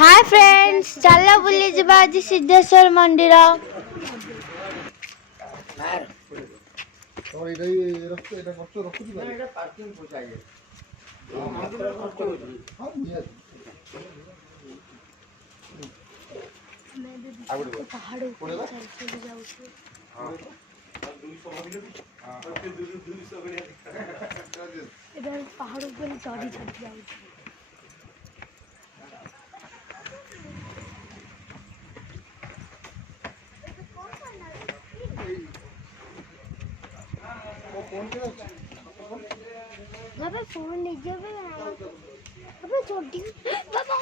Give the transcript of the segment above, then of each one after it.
Hi friends, चलो बुली ଯିବା ଆଜି ସିद्धେଶ୍ୱର ମନ୍ଦିର। पहाड़ ऊपर चढ़ी चढ़ी जाऊँ। बाबा फोन लीजिए बाबा छोटी बाबा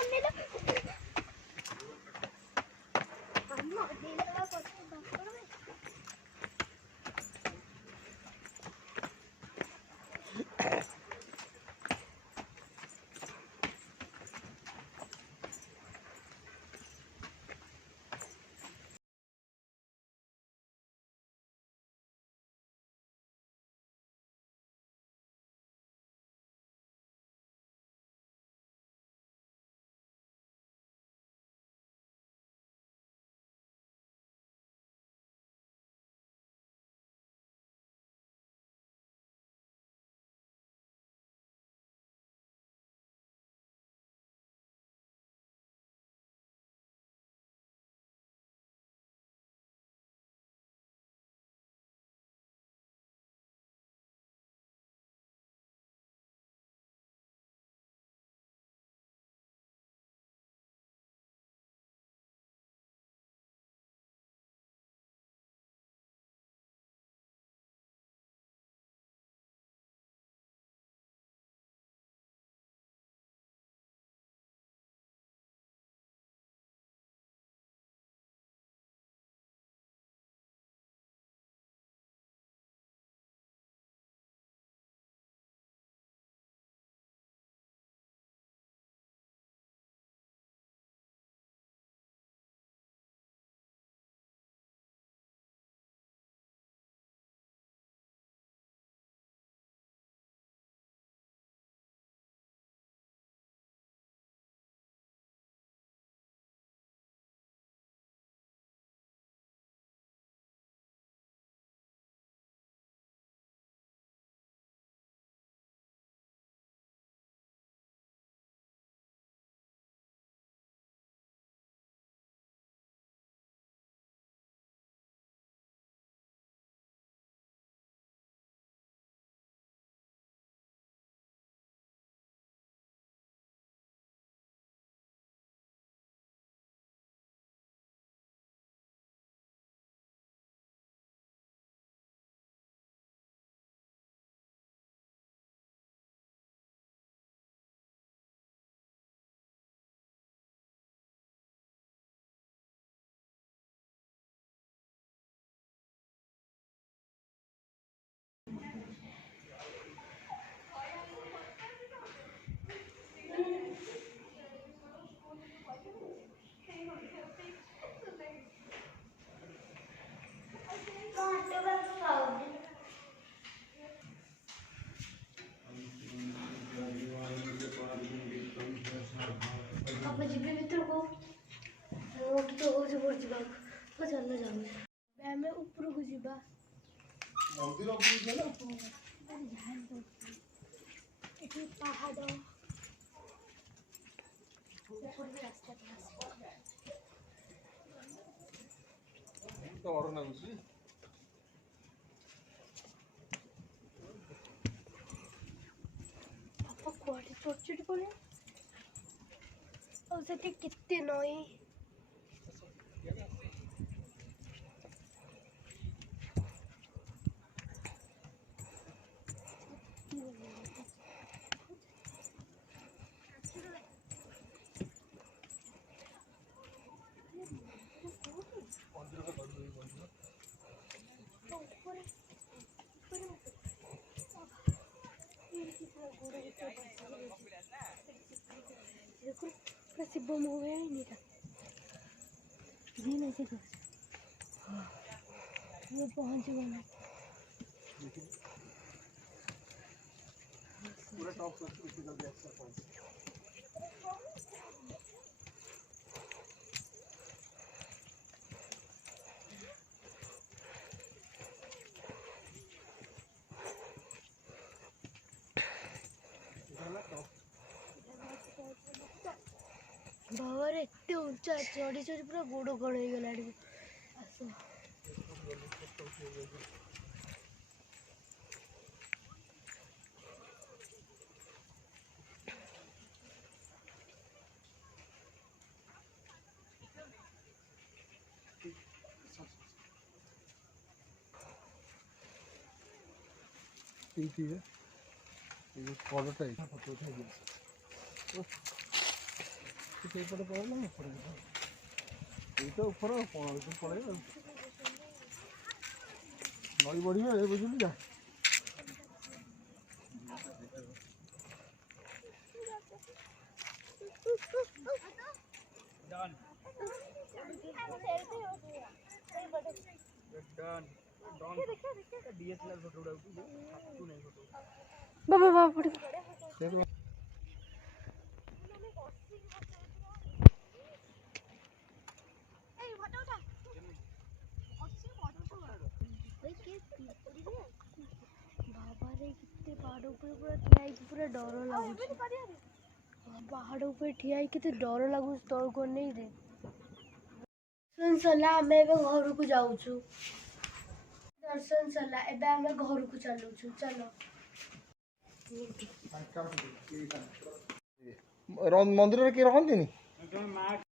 हमने ଯିବେ ଭିତରକୁ ଟିକେ ହଉଛି ପଡୁଛି ବାବୁ ଚାଲ ଯାଉ ଆମେ ଉପରକୁ ଯିବା ମନ୍ଦିର ଉପରକୁ ଏଠି ପାହାଡ଼ ରାସ୍ତା କୁଆଡ଼େ ଚୋଚୁଟି ପଡ଼େ ଆଉ ସେଠି କେତେ ନଈ शिव मोबाइल ही नहीं था दिन ऐसे कर वो पहुंच गया पूरा टॉप करके जल्दी एक्स्ट्रा पॉइंट बाबारे एते ऊंचा चढ़ी चढ़ी पूरा गोड़ कण हो गला आस ठीक है ये प्रोडक्ट है फोटो उठा दिया ठीक है पड़े पड़े ना पड़े ये तो ऊपर कौन तो पड़ेगा नई बढ़िया ये बुझली जा डन डन डीएसएलआर फोटो उठाऊ तू नहीं फोटो बाबा बाबा पड़ देखो बाबारे कितने पहाड़ ऊपर पूरा ठिया पूरा डर लगुच पहाड़ ऊपर ठिया केते डर लगुच तल को नहीं दे दर्शन सला आमे घर को जाऊछु दर्शन सला एबे आमे घर को चलुछु चलो मंदिर के रहंती